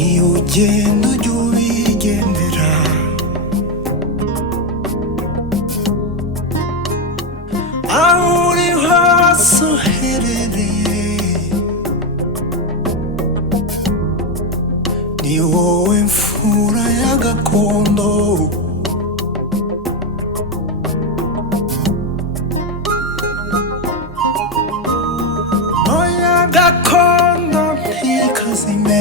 niyo ugenda ujya ubigendera. Aho uri hose uherereye ni wowe mfura ya gakondo. Oya gakondo ntikazime,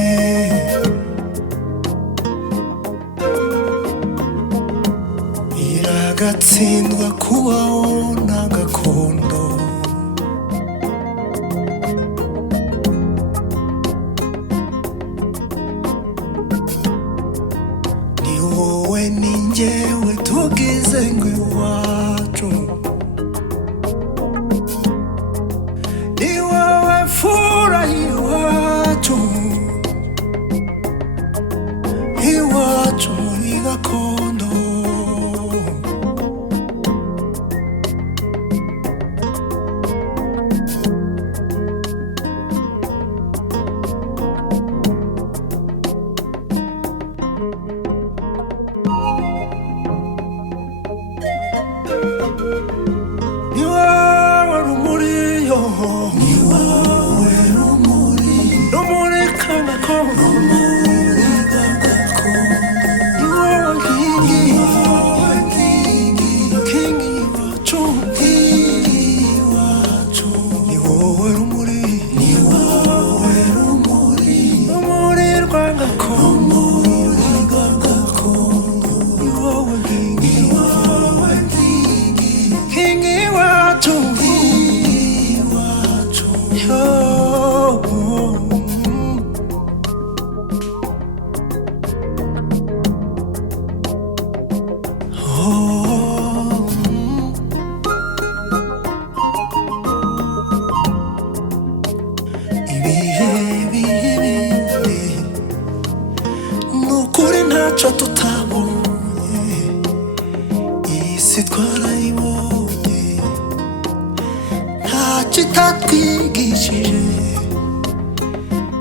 iragatsindwa kubaho na gakondo. Ni wowe ni njyewe tugize ngo iwacu, ni wowe mfura y'iwacu, iwacu muri gakondo. Ni wowe rumuri yo, ni wowe rumuri, rumurika gakondo, rumurika gakondo. Ni wowe nkingi, nkingi iwacu, nkingi iwacu. Ni wowe rumuri, ni wowe rumuri, rumuri rwa gakondo, rumurika gakondo. Ni wowe nkingi, ni wowe nkingi, nkingi iwacu, nkingi iwacu. Yo. Nukuri ntacyo tutabonye, isi twarayibonye, ntacyo itatwigishije.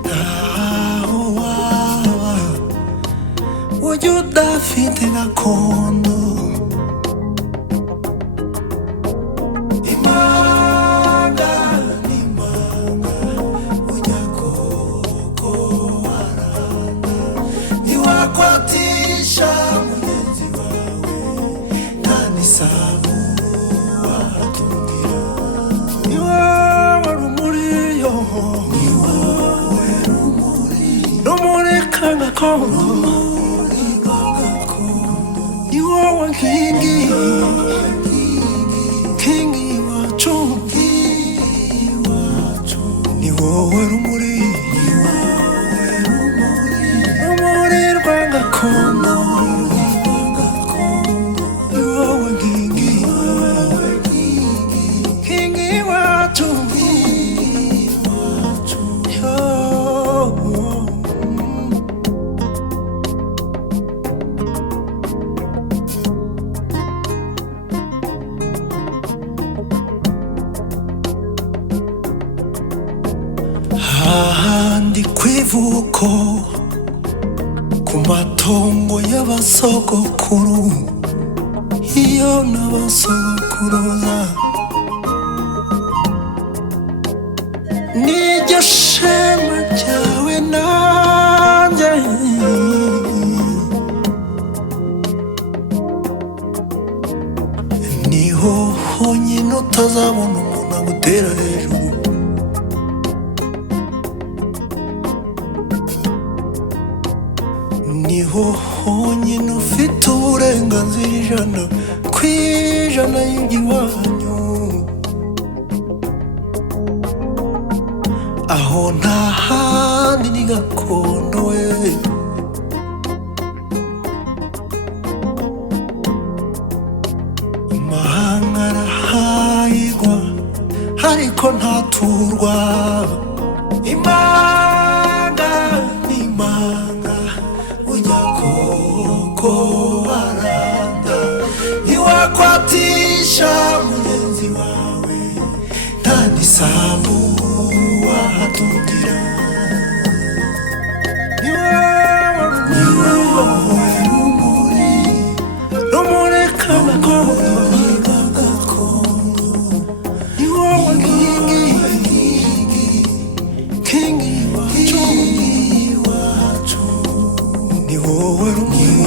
Ntaho waba ujya udafite gakondo. Imanga n'imanga ujya koko waranda, ntiwakwatisha mugenzi wawe, nta n'isabu wahatungira. Ni wowe rumuri yo, ni wowe rumuri, rumurika gakondo, rumurika gakondo. Ni wowe nkingi, nkingi iwacu, nkingi iwacu. Ni wowe rumuri, ni wowe rumuri, rumuri rwa gakondo, rumurika gakondo. Ni wowe nkingi, nkingi iwacu, nkingi iwacu. Yo. Hahandi kwivuko ku matongo y'abasogokuru, iyo n'abasogokuruza, niryo shema ryawe nanjye. Niho honyine utazabona umuntu agutera hejuru. Niho honyine ufite uburenganzira ijana ku ijana y'igiwanyu. Aho nta handi ni gakondo we. Imahanga arahayigwa ariko ntaturwa. Imanga n'imanga ujya koko waranda, ntiwakwatisha mugenzi wawe, nta n'isabu wahatungira. Ni wowe wowe rumuri